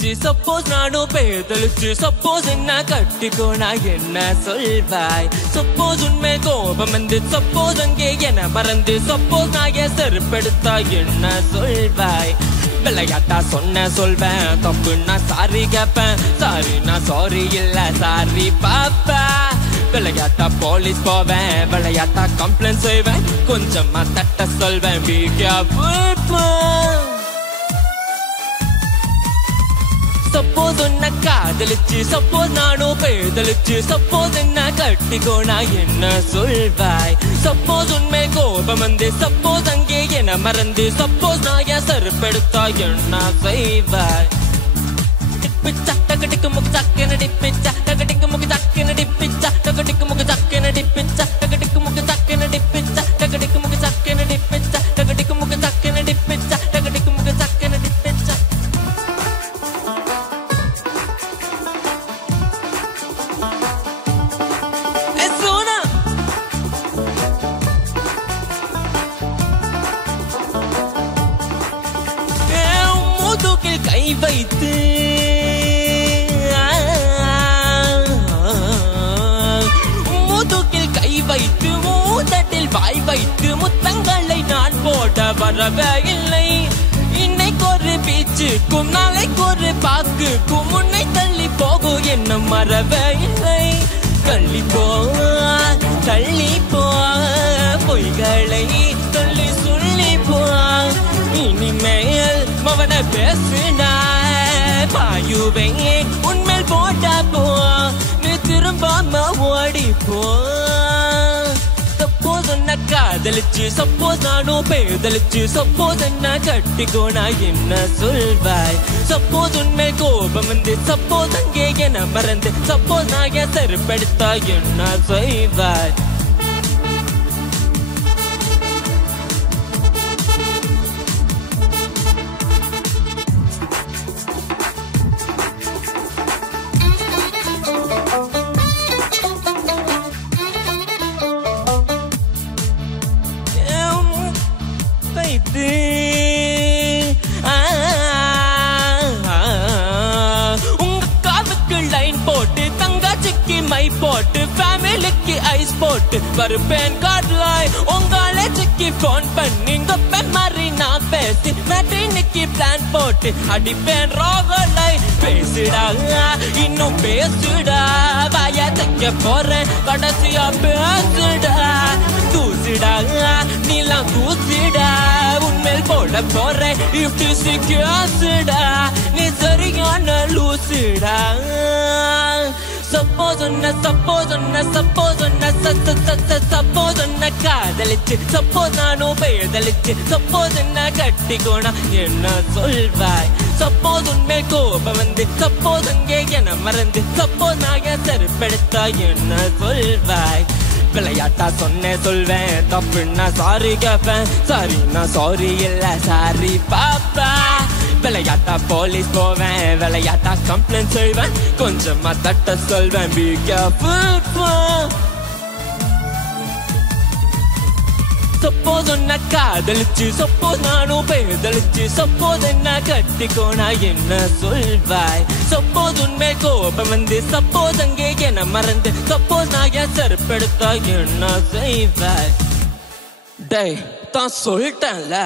காதலிச்சு சப்போஸ் நானும் பேதலிச்சு சப்போஸ் என்ன கட்டிக்கோனா என்ன சொல்வாய் சப்போஸ் உண்மை கோபம் வந்து சப்போஸ் அங்கே என மறந்து சப்போஸ் நான் செருப்படுத்தா என்ன சொல்வாய் விளையாட்டா சொன்ன சொல்வேன் தப்பு நான் சாரி கேப்பேன் சாரி நான் சாரி இல்ல சாரி பாப்பா விளையாட்டா போலீஸ் போவேன் விளையாட்டா கம்ப்ளைண்ட் செய்வேன் கொஞ்சமா தட்ட சொல்வேன் be careful சப்போஸ் உன்னை காதலிச்சு சப்போஸ் நானும் பேதலிச்சு சப்போஸ் என்ன கட்டிக்கோனா என்ன சொல்வாய் சப்போஸ் உண்மை கோபம் வந்து சப்போஸ் அங்கே என மறந்து சப்போஸ் நான் செருப்படுத்தா என்ன செய்வாய் டிப்பிச்சா டகடிக்கு முக்கு சக்கன டிப்பிச்சா டகடிக்கு முக்கு சக்கன டிப்பிச்சா டகடிக்கு முக்கு சக்கன டிப்பிச்சா டகடிக்கு முக்கு சக்கன டிப்பிச்சா டகடிக்கு முக்கு சக்கன டிப்பிச்சா டகடிக்கு முக்கு சக்கன டிப்பிச்சா டகடிக்கு முக்கு சக்கன டிப்பிச்சா கை வைத்து முதுகில் கை வைத்து மூதட்டில் வாய் வைத்து முத்தங்களை நான் போட வரவே இல்லை இன்னைக்கு ஒரு பீச்சுக்கும் நாளைக்கு ஒரு பாக்குக்கும் முன்னை தள்ளி போகும் என்ன மறவே இல்லை தள்ளி போ பொய்களை தள்ளி சொல்லி போ இனிமேல் மவன பேசுனா பாயுவேன் உன்மேல் போட்டா போ நீ திரும்பாம ஓடி போ சப்போஸ் உன்னை காதலிச்சு சப்போஸ் நானும் பேதலிச்சு சப்போஸ் என்ன கட்டிக்கோனா என்ன சொல்வாய் சப்போஸ் உண்மை கோபம் வந்து சப்போஸ் அங்கே என மறந்து சப்போஸ் நான் செருப்படுத்தா என்ன செய்வாய் உங்க காதுக்கு லைன் போட்டு தங்காச்சிக்கு மை போட்டு ஃபேமிலிக்கு ஐஸ் போட்டு வருப்பேன் கார்ட்லாய் உங்களை சிக்கி போன் பண்ணி கொப்பேன் மாதிரி நான் பேசி மேட்ரினிக்கு பிளான் போட்டு அடிப்பேன் ரோகலை பேசுடா இன்னும் பேசுடா வாய தைக்க போறேன் கடைசியா பேசுடா தூசிடா நீலாம் தூசிடா உன்மேல் போட போறேன் இப்டி சிக்காசுடா நீ சரியான லூசிடா சப்போஸ் உன்னை காதலிச்சு சப்போஸ் நானும் பேதலிச்சு சப்போஸ் என்ன கட்டிக்கோனா என்ன சொல்வாய் சப்போஸ் உண்மை கோபம் வந்து சப்போஸ் அங்கே என மறந்து சப்போஸ் நான் செருப்படுத்தா என்ன சொல்வாய் விளையாட்டா சொன்ன சொல்வேன் தப்புன்னா சாரி கேப்பேன் சாரி நான் சாரி இல்ல சாரி பாப்பா விளையாட்டா போலீஸ் போவேன் விளையாட்டா கம்ப்ளைண்ட் செய்வேன் கொஞ்சமா தட்ட சொல்வேன் be careful சப்போஸ் உன்னை காதலிச்சு சப்போஸ் நானும் பேதலிச்சு சப்போஸ் என்ன கட்டிக்கோனா என்ன சொல்வாய் சப்போஸ் உண்மை கோபம் வந்து சப்போஸ் அங்கே என மறந்து சப்போஸ் நான் செருப்படுத்தா என்ன செய்வாய் டேய் தான் சொல்லிட்டேன்ல